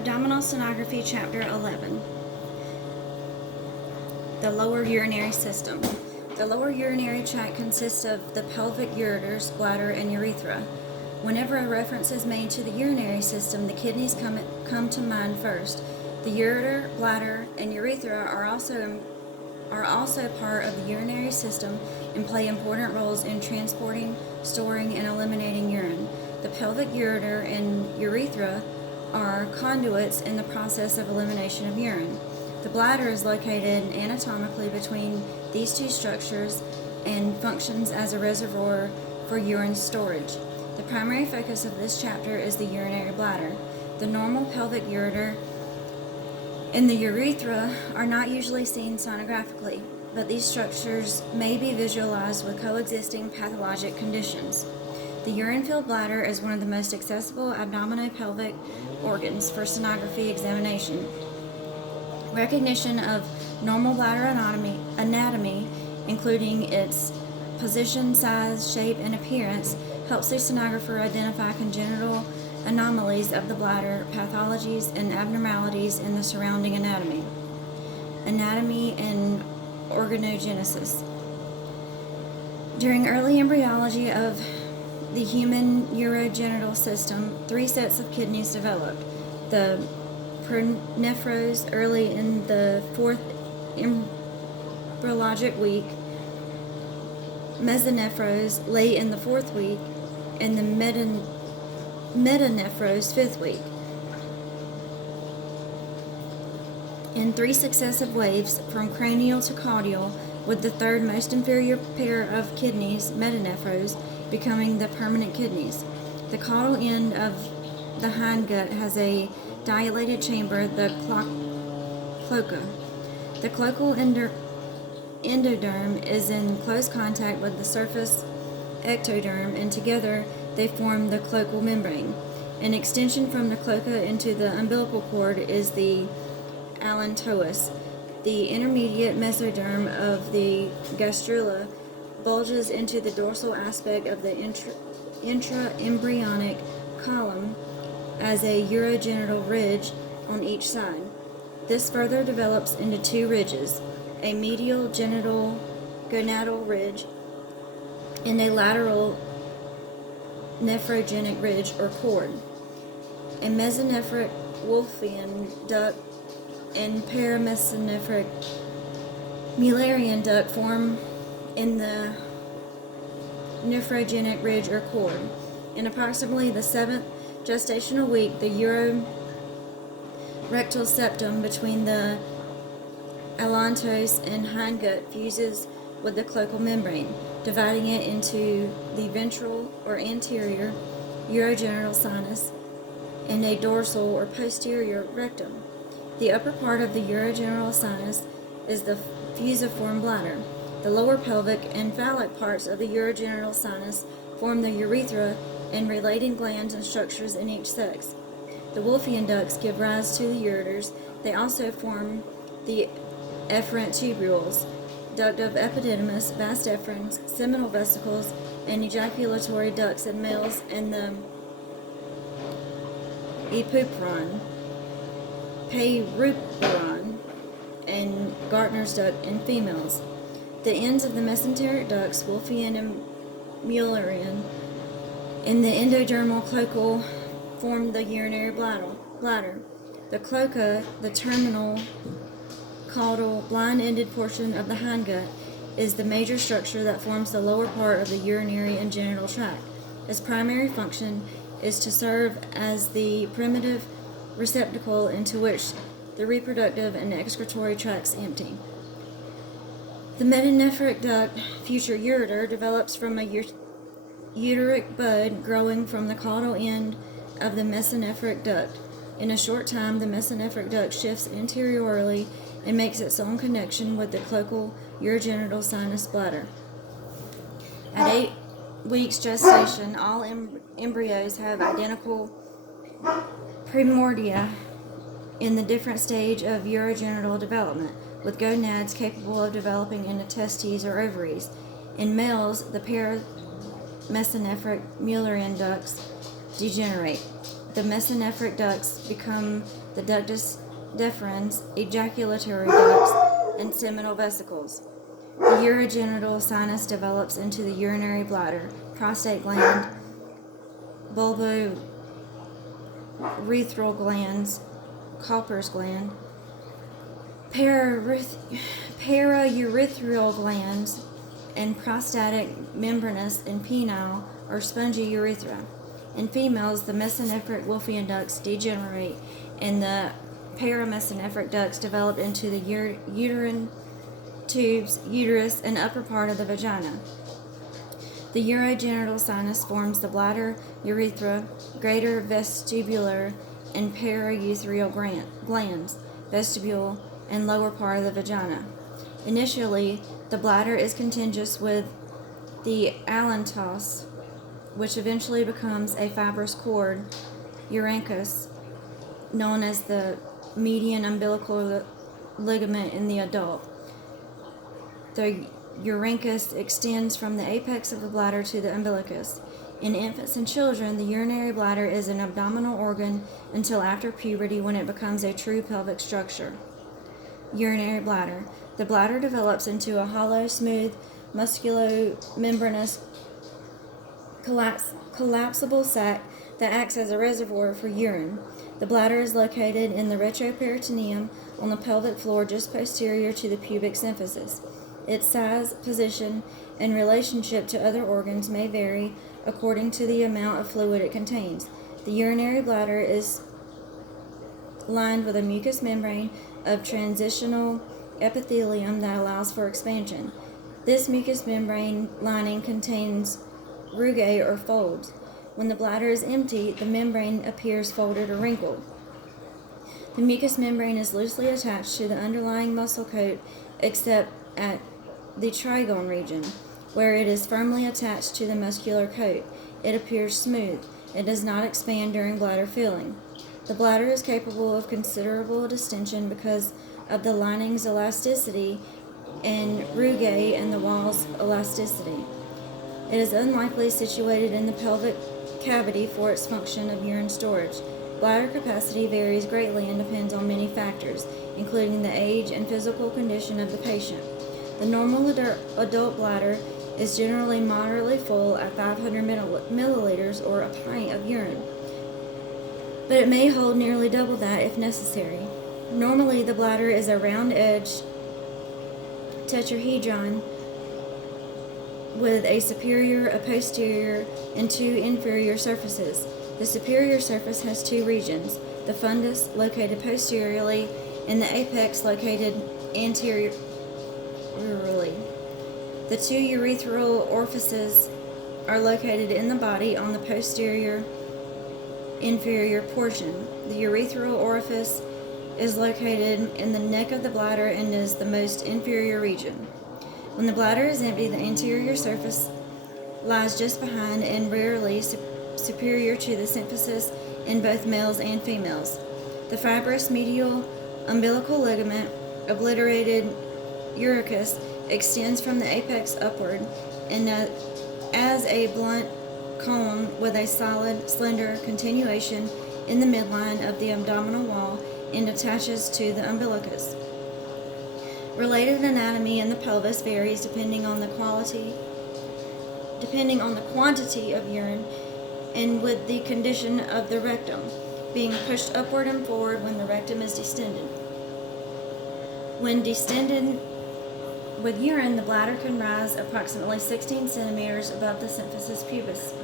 Abdominal Sonography, Chapter 11. The lower urinary system. The lower urinary tract consists of the pelvic ureters, bladder, and urethra. Whenever a reference is made to the urinary system, the kidneys come to mind first. The ureter, bladder, and urethra are also part of the urinary system and play important roles in transporting, storing, and eliminating urine. The pelvic ureter and urethra are conduits in the process of elimination of urine. The bladder is located anatomically between these two structures and functions as a reservoir for urine storage. The primary focus of this chapter is the urinary bladder. The normal pelvic ureter and the urethra are not usually seen sonographically, but these structures may be visualized with coexisting pathologic conditions. The urine-filled bladder is one of the most accessible abdominopelvic organs for sonography examination. Recognition of normal bladder anatomy, including its position, size, shape, and appearance, helps the sonographer identify congenital anomalies of the bladder, pathologies, and abnormalities in the surrounding anatomy. Anatomy and organogenesis. During early embryology of the human urogenital system, 3 sets of kidneys developed. The pronephros early in the 4th embryologic week, mesonephros late in the 4th week, and the metanephros 5th week. In 3 successive waves from cranial to caudal, with the 3rd most inferior pair of kidneys, metanephros, becoming the permanent kidneys. The caudal end of the hindgut has a dilated chamber, the cloaca. The cloacal endoderm is in close contact with the surface ectoderm, and together they form the cloacal membrane. An extension from the cloaca into the umbilical cord is the allantois. The intermediate mesoderm of the gastrula bulges into the dorsal aspect of the intraembryonic column as a urogenital ridge on each side. This further develops into 2 ridges, a medial gonadal ridge and a lateral nephrogenic ridge or cord. A mesonephric Wolffian duct and paramesonephric Mullerian duct form in the nephrogenic ridge or cord. In approximately the 7th gestational week, the urorectal septum between the allantois and hindgut fuses with the cloacal membrane, dividing it into the ventral or anterior urogenital sinus and a dorsal or posterior rectum. The upper part of the urogenital sinus is the fusiform bladder. The lower pelvic and phallic parts of the urogenital sinus form the urethra and relating glands and structures in each sex. The Wolffian ducts give rise to the ureters. They also form the efferent tubules, duct of epididymis, vas efferens, seminal vesicles, and ejaculatory ducts in males, and the epuperon, peyruperon, and Gartner's duct in females. The ends of the mesenteric ducts, Wolffian and Mullerian, and the endodermal cloacal form the urinary bladder. The cloaca, the terminal caudal blind-ended portion of the hindgut, is the major structure that forms the lower part of the urinary and genital tract. Its primary function is to serve as the primitive receptacle into which the reproductive and excretory tracts empty. The metanephric duct, future ureter, develops from a uteric bud growing from the caudal end of the mesonephric duct. In a short time, the mesonephric duct shifts anteriorly and makes its own connection with the cloacal urogenital sinus bladder. At 8 weeks gestation, all embryos have identical primordia in the different stage of urogenital development, with gonads capable of developing into testes or ovaries. In males, the paramesonephric Mullerian ducts degenerate. the mesonephric ducts become the ductus deferens, ejaculatory ducts, and seminal vesicles. The urogenital sinus develops into the urinary bladder, prostate gland, bulbourethral glands, Cowper's gland, paraurethral glands, and prostatic membranous and penile or spongy urethra. In females, the mesonephric Wolffian ducts degenerate, and the paramesonephric ducts develop into the uterine tubes, uterus, and upper part of the vagina. The urogenital sinus forms the bladder, urethra, greater vestibular, and paraurethral glands, vestibule, and lower part of the vagina. Initially, the bladder is contiguous with the allantois, which eventually becomes a fibrous cord, uranchus, known as the median umbilical ligament in the adult. The uranchus extends from the apex of the bladder to the umbilicus. In infants and children, the urinary bladder is an abdominal organ until after puberty, when it becomes a true pelvic structure. Urinary bladder. The bladder develops into a hollow, smooth, musculo-membranous, collapsible sac that acts as a reservoir for urine. The bladder is located in the retroperitoneum on the pelvic floor just posterior to the pubic symphysis. Its size, position, and relationship to other organs may vary according to the amount of fluid it contains. The urinary bladder is lined with a mucous membrane of transitional epithelium that allows for expansion. This mucous membrane lining contains rugae or folds. When the bladder is empty, the membrane appears folded or wrinkled. The mucous membrane is loosely attached to the underlying muscle coat except at the trigone region, where it is firmly attached to the muscular coat. It appears smooth. It does not expand during bladder filling. The bladder is capable of considerable distension because of the lining's elasticity and rugae and the wall's elasticity. It is unlikely situated in the pelvic cavity for its function of urine storage. Bladder capacity varies greatly and depends on many factors, including the age and physical condition of the patient. The normal adult bladder is generally moderately full at 500 milliliters or a pint of urine, but it may hold nearly double that if necessary. Normally, the bladder is a round-edged tetrahedron with a superior, a posterior, and two inferior surfaces. The superior surface has two regions, the fundus located posteriorly and the apex located anteriorly. The two urethral orifices are located in the body on the posterior inferior portion. The urethral orifice is located in the neck of the bladder and is the most inferior region. When the bladder is empty, the anterior surface lies just behind and rarely superior to the symphysis in both males and females. The fibrous medial umbilical ligament, obliterated urachus, extends from the apex upward and as a blunt cone with a solid, slender continuation in the midline of the abdominal wall and attaches to the umbilicus. Related anatomy in the pelvis varies depending on the quantity of urine and with the condition of the rectum, being pushed upward and forward when the rectum is distended. When distended with urine, the bladder can rise approximately 16 centimeters above the symphysis pubis.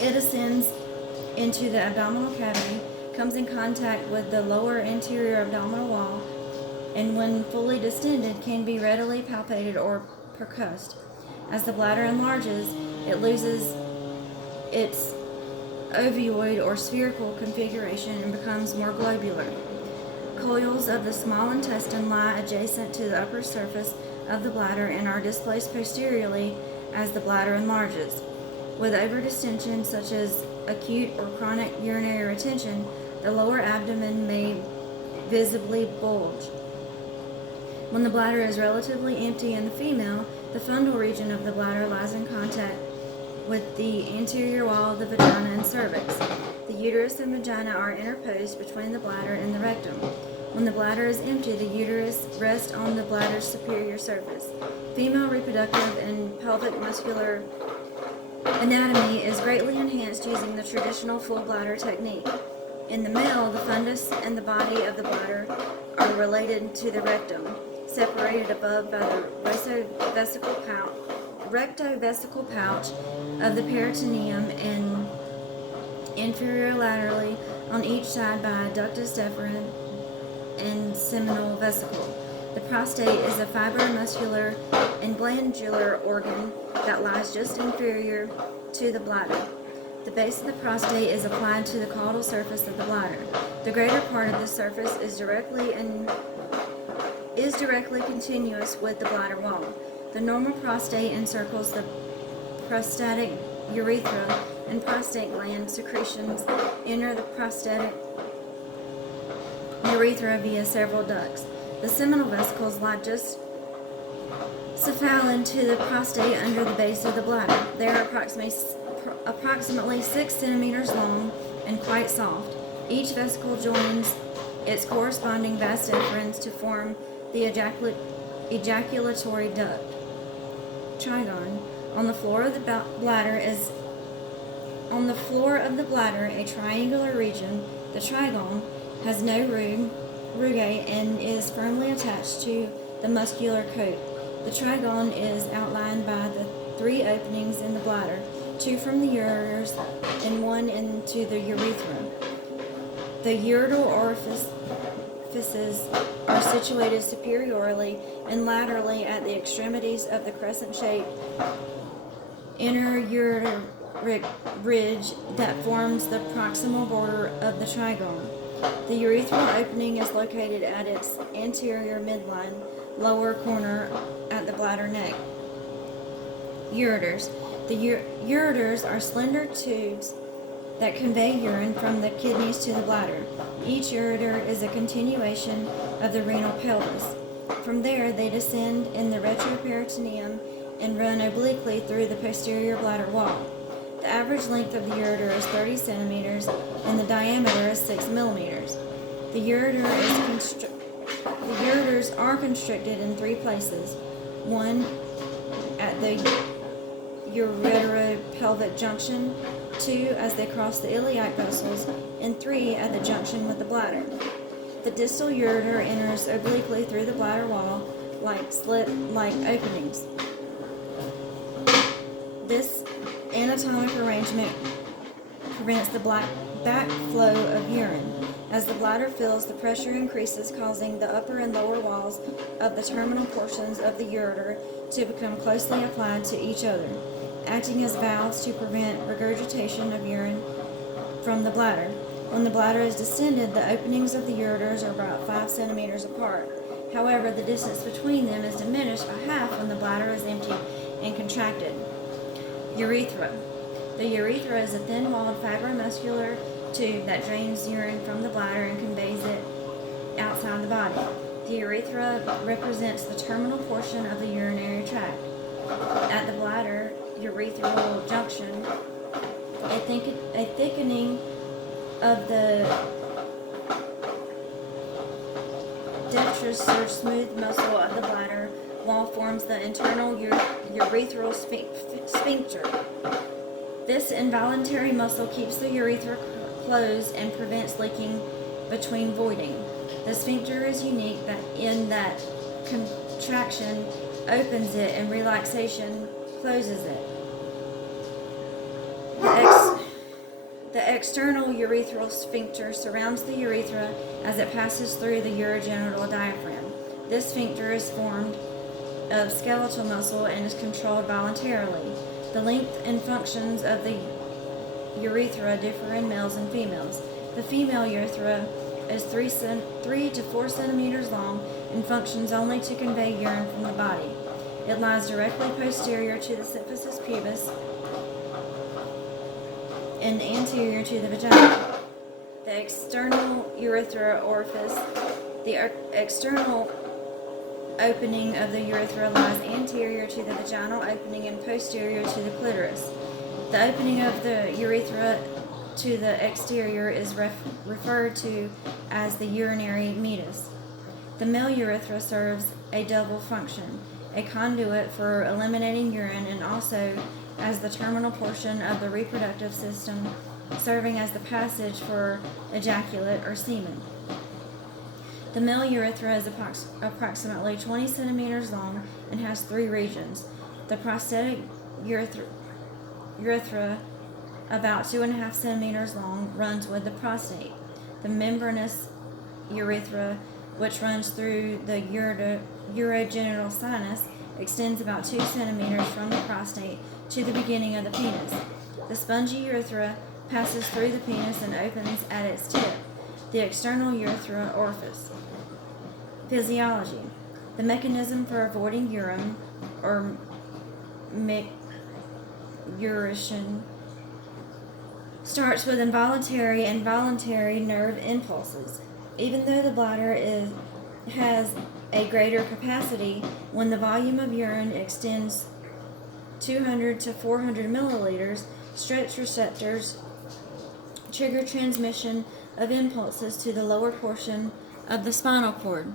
It ascends into the abdominal cavity, comes in contact with the lower anterior abdominal wall, and when fully distended can be readily palpated or percussed. As the bladder enlarges, it loses its ovoid or spherical configuration and becomes more globular. Coils of the small intestine lie adjacent to the upper surface of the bladder and are displaced posteriorly as the bladder enlarges. With overdistension, such as acute or chronic urinary retention, the lower abdomen may visibly bulge. When the bladder is relatively empty in the female, the fundal region of the bladder lies in contact with the anterior wall of the vagina and cervix. The uterus and vagina are interposed between the bladder and the rectum. When the bladder is empty, the uterus rests on the bladder's superior surface. Female reproductive and pelvic muscular anatomy is greatly enhanced using the traditional full bladder technique. In the male, the fundus and the body of the bladder are related to the rectum, separated above by the rectovesical pouch of the peritoneum and inferior laterally on each side by a ductus deferens and seminal vesicle. The prostate is a fibromuscular and glandular organ that lies just inferior to the bladder. The base of the prostate is applied to the caudal surface of the bladder. The greater part of this surface is directly continuous with the bladder wall. The normal prostate encircles the prostatic urethra, and prostate gland secretions enter the prostatic urethra via several ducts. The seminal vesicles lie just cephallene to the prostate under the base of the bladder. They are approximately 6 centimeters long and quite soft. Each vesicle joins its corresponding vas deferens to form the ejaculatory duct. Trigone. On the floor of the bladder, a triangular region. The trigone has no rugae and is firmly attached to the muscular coat. The trigone is outlined by the 3 openings in the bladder, 2 from the ureters and 1 into the urethra. The ureteral orifices are situated superiorly and laterally at the extremities of the crescent-shaped inner ureteric ridge that forms the proximal border of the trigone. The urethral opening is located at its anterior midline, lower corner at the bladder neck. Ureters. The ureters are slender tubes that convey urine from the kidneys to the bladder. Each ureter is a continuation of the renal pelvis. From there, they descend in the retroperitoneum and run obliquely through the posterior bladder wall. The average length of the ureter is 30 centimeters and the diameter is 6 millimeters. The ureters are constricted in 3 places: 1 at the ureteropelvic junction, 2 as they cross the iliac vessels, and 3 at the junction with the bladder. The distal ureter enters obliquely through the bladder wall like slit-like openings. This anatomic arrangement prevents the backflow of urine. As the bladder fills, the pressure increases, causing the upper and lower walls of the terminal portions of the ureter to become closely applied to each other, acting as valves to prevent regurgitation of urine from the bladder. When the bladder is distended, the openings of the ureters are about 5 centimeters apart. However, the distance between them is diminished by half when the bladder is empty and contracted. Urethra. The urethra is a thin-walled fibromuscular tube that drains urine from the bladder and conveys it outside the body. The urethra represents the terminal portion of the urinary tract. At the bladder urethral junction, a thickening of the detrus or smooth muscle of the bladder wall forms the internal urethral sphincter. This involuntary muscle keeps the urethra closed and prevents leaking between voiding. The sphincter is unique in that contraction opens it and relaxation closes it. The external urethral sphincter surrounds the urethra as it passes through the urogenital diaphragm. This sphincter is formed of skeletal muscle and is controlled voluntarily. The length and functions of the urethra differ in males and females. The female urethra is 3 to 4 centimeters long and functions only to convey urine from the body. It lies directly posterior to the symphysis pubis and anterior to the vagina. The external urethra orifice, the external opening of the urethra lies anterior to the vaginal opening and posterior to the clitoris. The opening of the urethra to the exterior is referred to as the urinary meatus. The male urethra serves a double function, a conduit for eliminating urine and also as the terminal portion of the reproductive system, serving as the passage for ejaculate or semen. The male urethra is approximately 20 centimeters long and has three regions. The prostatic urethra, about 2.5 centimeters long, runs with the prostate. The membranous urethra, which runs through the urogenital sinus, extends about 2 centimeters from the prostate to the beginning of the penis. The spongy urethra passes through the penis and opens at its tip, the external urethra orifice. Physiology. The mechanism for avoiding urine or micturition starts with involuntary and voluntary nerve impulses. Even though the bladder has a greater capacity, when the volume of urine extends 200 to 400 milliliters, stretch receptors trigger transmission of impulses to the lower portion of the spinal cord,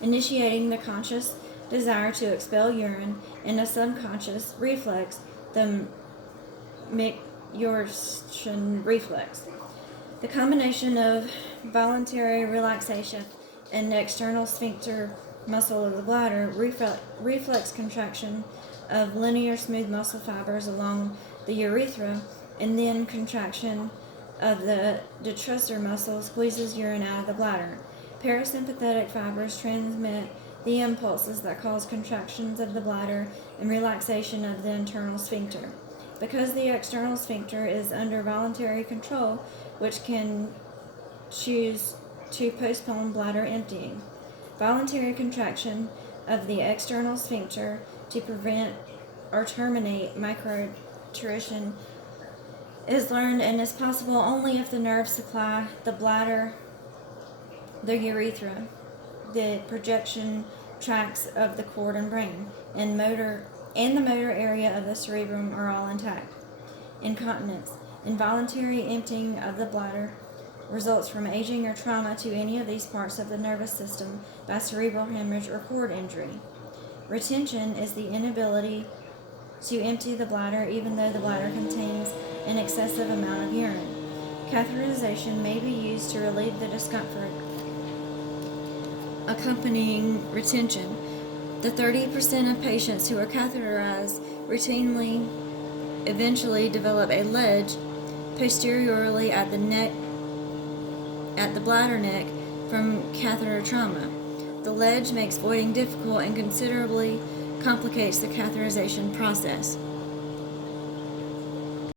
initiating the conscious desire to expel urine and a subconscious reflex, the micturition reflex. The combination of voluntary relaxation and external sphincter muscle of the bladder, reflex contraction of linear smooth muscle fibers along the urethra, and then contraction of the detrusor muscle squeezes urine out of the bladder. Parasympathetic fibers transmit the impulses that cause contractions of the bladder and relaxation of the internal sphincter. Because the external sphincter is under voluntary control, which can choose to postpone bladder emptying. Voluntary contraction of the external sphincter to prevent or terminate micturition is learned and is possible only if the nerves supply the bladder, the urethra, the projection tracts of the cord and brain, and the motor area of the cerebrum are all intact. Incontinence. Involuntary emptying of the bladder results from aging or trauma to any of these parts of the nervous system by cerebral hemorrhage or cord injury. Retention is the inability to empty the bladder even though the bladder contains an excessive amount of urine. Catheterization may be used to relieve the discomfort accompanying retention. The 30% of patients who are catheterized routinely eventually develop a ledge posteriorly at the bladder neck from catheter trauma. The ledge makes voiding difficult and considerably complicates the catheterization process.